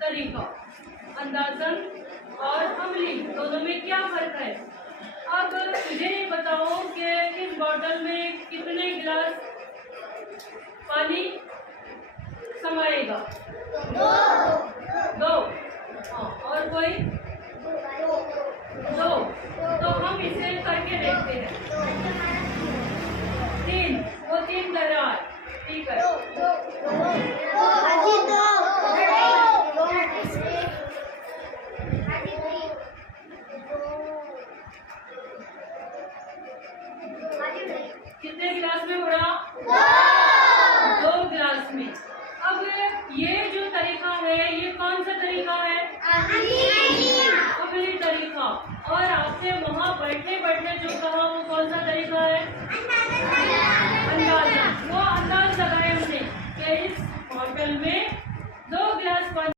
तरीका। अंदाजन और अमली दोनों में क्या फर्क है? अब मुझे ये बताओ कि इस बॉटल में कितने गिलास पानी समाएगा? दो। हाँ, और कोई? दो। तो हम इसे करके देखते हैं। तीन। वो तीन कर रहा है, ठीक है। कितने गिलास में हो रहा? दो गिलास में। अब ये जो तरीका है, ये कौन सा तरीका है? अगली तरीका। और आपसे वहाँ बैठे बैठे जो कहा वो कौन सा तरीका है? अंदाजा। वो अंदाज लगाए हमने कि इस बॉटल में